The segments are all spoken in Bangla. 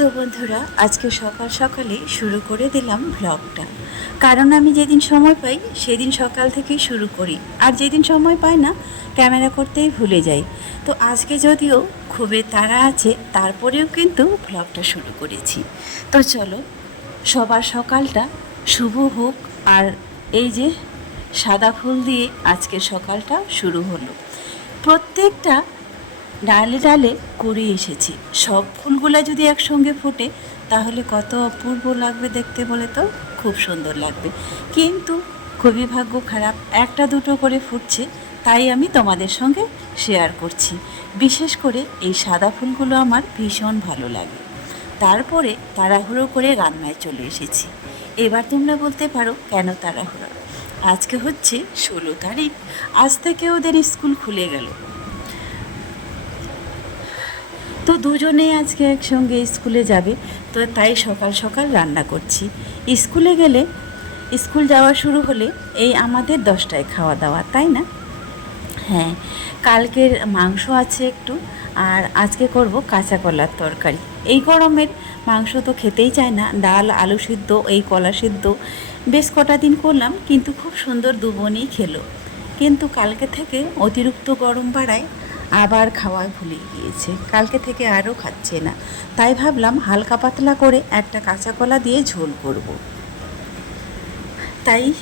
তো বন্ধুরা, আজকে সকাল সকালে শুরু করে দিলাম ব্লগটা কারণ আমি যেদিন সময় পাই, সেদিন সকাল থেকেই শুরু করি। আর যেদিন সময় পাই না, ক্যামেরা করতেই ভুলে যাই। তো আজকে যদিও খুবই তাড়া আছে, তারপরেও কিন্তু ব্লগটা শুরু করেছি। তো চলো, সবার সকালটা শুভ হোক, আর এই যে সাদা ফুল দিয়ে আজকে সকালটা শুরু হলো। প্রত্যেকটা ডালে ডালে কুড়ি এসেছি। সব ফুলগুলো যদি একসঙ্গে ফোটে, তাহলে কত অপূর্ব লাগবে দেখতে বলে তো? খুব সুন্দর লাগবে। কিন্তু খুবই ভাগ্য খারাপ, একটা দুটো করে ফুটছে, তাই আমি তোমাদের সঙ্গে শেয়ার করছি। বিশেষ করে এই সাদা ফুলগুলো আমার ভীষণ ভালো লাগে। তারপরে তাড়াহুড়ো করে রান্নায় চলে এসেছি। এবার তোমরা বলতে পারো কেন তাড়াহুড়ো? আজকে হচ্ছে ষোলো তারিখ। আজ থেকে ওদের স্কুল খুলে গেল। তো দুজনে আজকে একসঙ্গে স্কুলে যাবে। তো তাই সকাল সকাল রান্না করছি। স্কুলে গেলে স্কুল যাওয়া শুরু হলে এই আমাদের দশটায় খাওয়া দাওয়া, তাই না? হ্যাঁ কালকের মাংস আছে একটু, আর আজকে করব কাঁচা কলার তরকারি। এই গরমের মাংস তো খেতেই চায় না, ডাল, আলু সিদ্ধ, এই কলা সিদ্ধ। বেশ কটা দিন করলাম, কিন্তু খুব সুন্দর দুবনেই খেলো। কিন্তু কালকে থেকে অতিরিক্ত গরম বাড়ায় আবার খাওয়া ভুলে গিয়েছে। কালকে থেকে আরও খাচ্ছে না। তাই ভাবলাম হালকা পাতলা করে একটা কাঁচা কলা দিয়ে ঝোল করব। তাই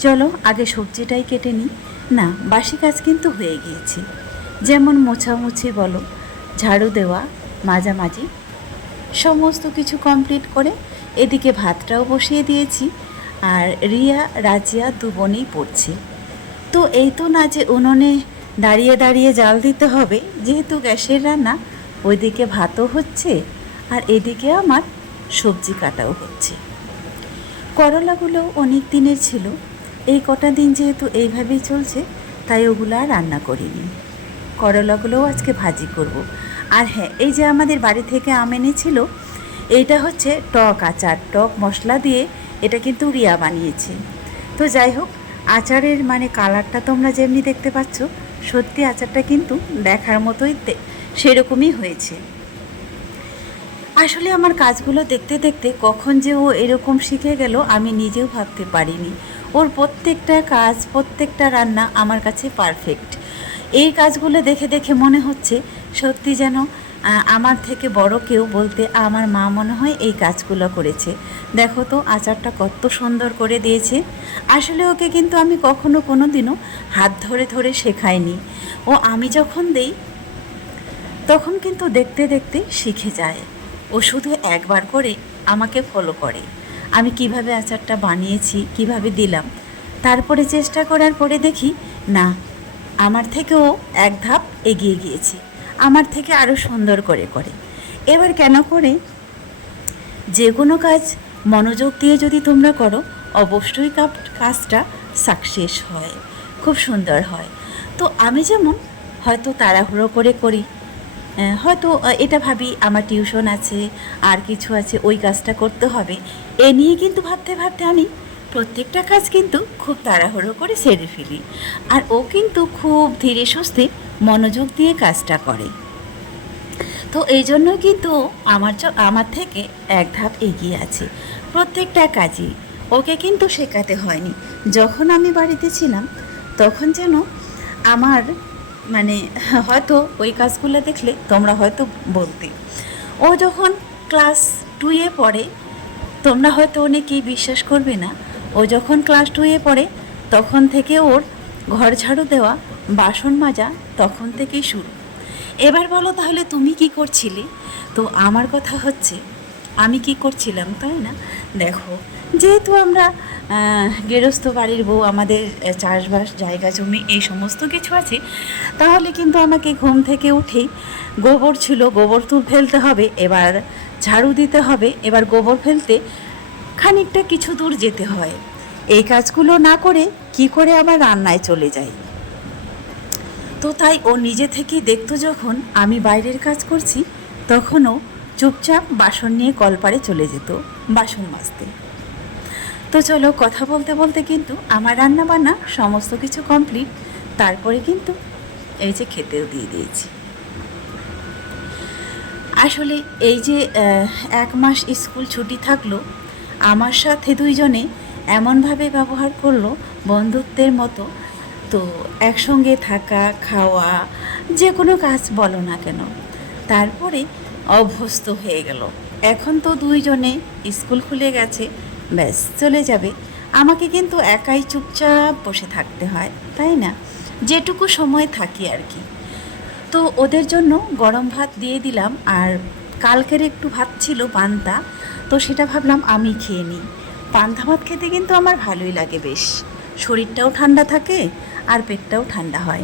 চলো, আগে সবজিটাই কেটে নিই। না, বাসি কাজ কিন্তু হয়ে গিয়েছে। যেমন মোছামুছি বলো, ঝাড়ু দেওয়া, মাঝামাঝি, সমস্ত কিছু কমপ্লিট করে এদিকে ভাতটাও বসিয়ে দিয়েছি। আর রিয়া, রাজিয়া দু বোনেই পড়ছে। তো এই তো না যে উনুনে দাঁড়িয়ে দাঁড়িয়ে জাল দিতে হবে, যেহেতু গ্যাসের রান্না, ওইদিকে ভাতও হচ্ছে আর এদিকে আমার সবজি কাটাও হচ্ছে। করলাগুলো অনেক দিনের ছিল, এই কটা দিন যেহেতু এইভাবেই চলছে, তাই ওগুলো আর রান্না করিনি। করলাগুলোও আজকে ভাজি করব। আর হ্যাঁ এই যে আমাদের বাড়ি থেকে আম এনেছিল, এইটা হচ্ছে টক আচার, টক মশলা দিয়ে এটা কিন্তু রিয়া বানিয়েছে। তো যাই হোক, আচারের মানে কালারটা তোমরা যেমনি দেখতে পাচ্ছ সত্যি আচারটা কিন্তু দেখার মতোই সেরকমই হয়েছে। আসলে আমার কাজগুলো দেখতে দেখতে কখন যে ও এরকম শিখে গেল আমি নিজেও ভাবতে পারিনি। ওর প্রত্যেকটা কাজ, প্রত্যেকটা রান্না আমার কাছে পারফেক্ট এই কাজগুলো দেখে দেখে মনে হচ্ছে সত্যি যেন আমার থেকে বড় কেউ বলতে আমার মা মনে হয় এই কাজগুলো করেছে। দেখো তো, আচারটা কত সুন্দর করে দিয়েছে। আসলে ওকে কিন্তু আমি কখনো কোনো দিনও হাত ধরে ধরে শেখাইনি। ও আমি যখন দেই, তখন কিন্তু দেখতে দেখতে শিখে যায়। ও শুধু একবার করে আমাকে ফলো করে। আমি কীভাবে আচারটা বানিয়েছি, কীভাবে দিলাম, তারপরে চেষ্টা করার পরে দেখি, না, আমার থেকেও এক ধাপ এগিয়ে গিয়েছে। আমার থেকে আরও সুন্দর করে করে। এবার কেন করে? যে কোনো কাজ মনোযোগ দিয়ে যদি তোমরা করো, অবশ্যই কাজটা সাকসেস হয়, খুব সুন্দর হয়। তো আমি যেমন হয়তো তাড়াহুড়ো করে করি হয়তো এটা ভাবি আমার টিউশন আছে, আর কিছু আছে, ওই কাজটা করতে হবে। এ নিয়ে কিন্তু ভাবতে ভাবতে আমি প্রত্যেকটা কাজ কিন্তু খুব তাড়াহুড়ো করে সেরে ফেলি। আর ও কিন্তু খুব ধীরে সুস্থে মনোযোগ দিয়ে কাজটা করে। তো এই জন্য কিন্তু আমার আমার থেকে এক ধাপ এগিয়ে আছে প্রত্যেকটা কাজই। ওকে কিন্তু শেখাতে হয়নি। যখন আমি বাড়িতে ছিলাম, তখন যেন আমার মানে হয়তো ওই কাজগুলো দেখলে তোমরা হয়তো বলতে। ও যখন ক্লাস টুয়ে পড়ে, তোমরা হয়তো অনেকেই বিশ্বাস করবে না ও যখন ক্লাস টুয়ে পড়ে, তখন থেকে ওর ঘর ঝাড়ু দেওয়া, বাসন মাজা তখন থেকেই শুরু। এবার বলো তাহলে তুমি কি করছিলে? তো আমার কথা হচ্ছে, আমি কি করছিলাম, তাই না? দেখো, যেহেতু আমরা গেরস্থ বাড়ির বউ, আমাদের চাষবাস, জায়গা জমি, এই সমস্ত কিছু আছে, তাহলে কিন্তু আমাকে ঘুম থেকে উঠেই গোবর ছিল, গোবর তুল ফেলতে হবে, এবার ঝাড়ু দিতে হবে, এবার গোবর ফেলতে খানিকটা কিছু দূর যেতে হয়। এই কাজগুলো না করে কি করে আবার রান্নায় চলে যাই? তো তাই ও নিজে থেকেই দেখতো যখন আমি বাইরের কাজ করছি, তখনও চুপচাপ বাসন নিয়ে কলপারে চলে যেত বাসন মাজতে। তো চলো কথা বলতে বলতে কিন্তু আমার রান্না বান্না সমস্ত কিছু কমপ্লিট, তারপরে কিন্তু এই যে খেতেও দিয়ে দিয়েছি। আসলে এই যে এক মাস স্কুল ছুটি থাকল আমার সাথে দুইজনে এমনভাবে ব্যবহার করল বন্ধুত্বের মতো। তো একসঙ্গে থাকা, খাওয়া, যে কোনো কাজ বলো না কেন। তারপরে অভ্যস্ত হয়ে গেল। এখন তো দুইজনে স্কুল খুলে গেছে। ব্যাস, চলে যাবে। আমাকে কিন্তু একাই চুপচাপ বসে থাকতে হয়, তাই না? যেটুকু সময় থাকি আর কি। তো ওদের জন্য গরম ভাত দিয়ে দিলাম আর কালকের একটু ভাত ছিল, পান্তা, তো সেটা ভাবলাম আমি খেয়ে নিই। পান্তা ভাত খেতে কিন্তু আমার ভালোই লাগে বেশ। শরীরটাও ঠান্ডা থাকে আর পেটটাও ঠান্ডা হয়।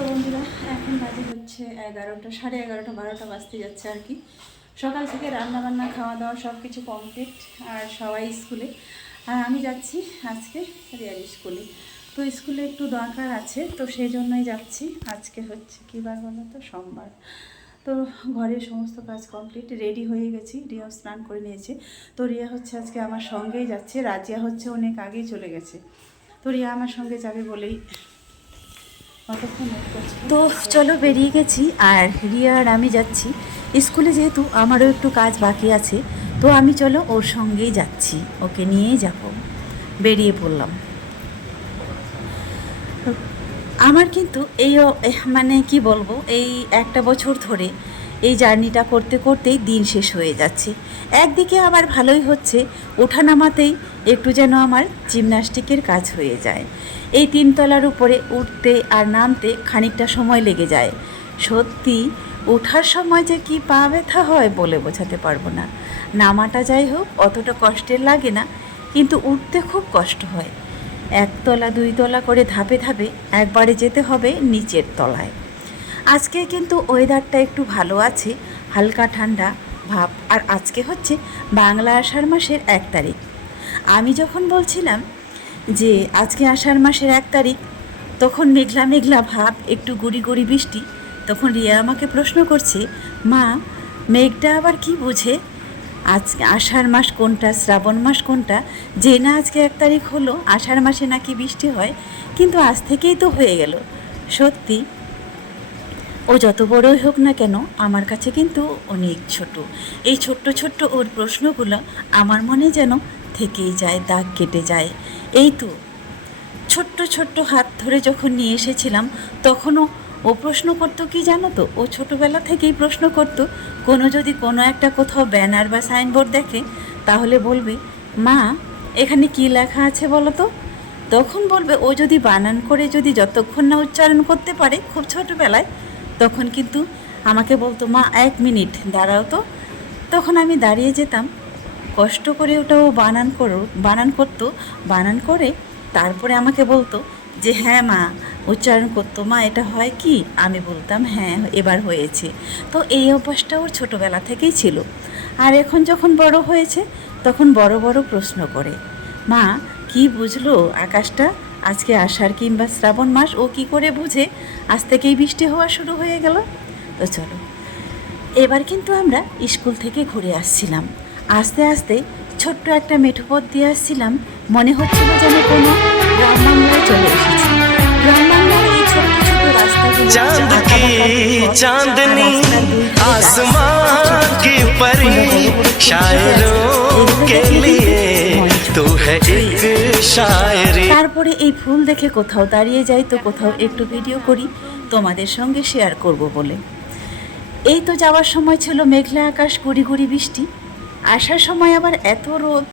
এখন বাজে হচ্ছে এগারোটা, সাড়ে এগারোটা, বারোটা বাজতে যাচ্ছে আর কি। সকাল থেকে রান্না বান্না খাওয়া দাওয়া সব কিছু কমপ্লিট আর সবাই স্কুলে। আর আমি যাচ্ছি আজকে রিয়ার স্কুলে। তো স্কুলে একটু দরকার আছে, তো সেই জন্যই যাচ্ছি। আজকে হচ্ছে কী বার বলো তো সোমবার। তো ঘরের সমস্ত কাজ কমপ্লিট রেডি হয়ে গেছি, রিয়া স্নান করে নিয়েছে। তো রিয়া হচ্ছে আজকে আমার সঙ্গেই যাচ্ছে, রাজিয়া হচ্ছে অনেক আগেই চলে গেছে। তো রিয়া আমার সঙ্গে যাবে বলেই। তো চলো বেরিয়ে গেছি, আর রিয়া আর আমি যাচ্ছি। স্কুলে যেহেতু আমারও একটু কাজ বাকি আছে, তো আমি চলো ওর সঙ্গেই যাচ্ছি, ওকে নিয়েই যাব। বেরিয়ে পড়লাম। আমার কিন্তু এই মানে কি বলব, এই একটা বছর ধরে এই জার্নিটা করতে করতেই দিন শেষ হয়ে যাচ্ছে। একদিকে আবার ভালোই হচ্ছে, ওঠানামাতেই একটু যেন আমার জিমনাস্টিকের কাজ হয়ে যায়। এই তিনতলার উপরে উঠতে আর নামতে খানিকটা সময় লেগে যায়। সত্যি, ওঠার সময় যে কি পা ব্যথা হয় বলে বোঝাতে পারব না। নামাটা যাই হোক, অতটা কষ্টের লাগে না, কিন্তু উঠতে খুব কষ্ট হয়। একতলা দুই তলা করে ধাপে ধাপে একবারে যেতে হবে নিচের তলায়। আজকে কিন্তু ওয়েদারটা একটু ভালো আছে, হালকা ঠান্ডা ভাব। আর আজকে হচ্ছে বাংলা আষাঢ় মাসের এক তারিখ। আমি যখন বলছিলাম যে আজকে আষাঢ় মাসের এক তারিখ, তখন মেঘলা মেঘলা ভাব, একটু গুড়ি গুড়ি বৃষ্টি, তখন রিয়া আমাকে প্রশ্ন করছে, মা, মেঘটা আবার কি বোঝে? আজকে আষাঢ় মাস কোনটা, শ্রাবণ মাস কোনটা, যে না আজকে এক তারিখ হলো, আষাঢ় মাসে নাকি বৃষ্টি হয়, কিন্তু আজ থেকেই তো হয়ে গেল। সত্যি, ও যত বড়ই হোক না কেন, আমার কাছে কিন্তু অনেক ছোট। এই ছোট্ট ছোট্ট ওর প্রশ্নগুলো আমার মনে যেন থেকেই যায়, দাগ কেটে যায়। এই তো, ছোট্ট ছোট্ট হাত ধরে যখন নিয়ে এসেছিলাম, তখনও ও প্রশ্ন করতো কি জানো তো? ও ছোটোবেলা থেকেই প্রশ্ন করতো, কোনো যদি কোনো একটা কোথাও ব্যানার বা সাইনবোর্ড দেখে, তাহলে বলবে, মা, এখানে কি লেখা আছে বলো তো? তখন বলবে, ও যদি বানান করে যদি যতক্ষণ না উচ্চারণ করতে পারে খুব ছোটোবেলায়, তখন কিন্তু আমাকে বলতো, মা, এক মিনিট, দাঁড়াও তো। তখন আমি দাঁড়িয়ে যেতাম, কষ্ট করে ওটা ও বানান করো, বানান করতো, বানান করে তারপরে আমাকে বলতো যে হ্যাঁ মা, উচ্চারণ করতো। মা, এটা হয় কি? আমি বলতাম হ্যাঁ এবার হয়েছে। তো এই অভ্যাসটা ওর ছোটোবেলা থেকেই ছিল। আর এখন যখন বড় হয়েছে, তখন বড় বড় প্রশ্ন করে, মা, কি বুঝলো আকাশটা? আজকে আষাঢ় কিংবা শ্রাবণ মাস, ও কি করে বুঝে? আজ থেকেই বৃষ্টি হওয়া শুরু হয়ে গেল। তো চলো। এবার কিন্তু আমরা স্কুল থেকে ঘুরে আসছিলাম। আস্তে আস্তে ছোট্ট একটা মেঠো পথ দিয়ে আসছিলাম। মনে হচ্ছিল যেন কোনো গ্রাম বাংলায় চলে এসেছি গ্রাম বাংলার এই ছোট্ট ছোট্ট রাস্তাগুলো चांद আঁকা की বাঁকা দুই পথ, चांदनी রাস্তার দুই ধারে গাছ, आसमां की परी शायरों के लिए तू है एक शायरी তারপরে এই ফুল দেখে কোথাও দাঁড়িয়ে যাই তো কোথাও একটু ভিডিও করি তোমাদের সঙ্গে শেয়ার করব বলে এই তো যাওয়ার সময় ছিল মেঘলা আকাশ গুড়ি গুড়ি বৃষ্টি আসার সময় আবার এত রোদ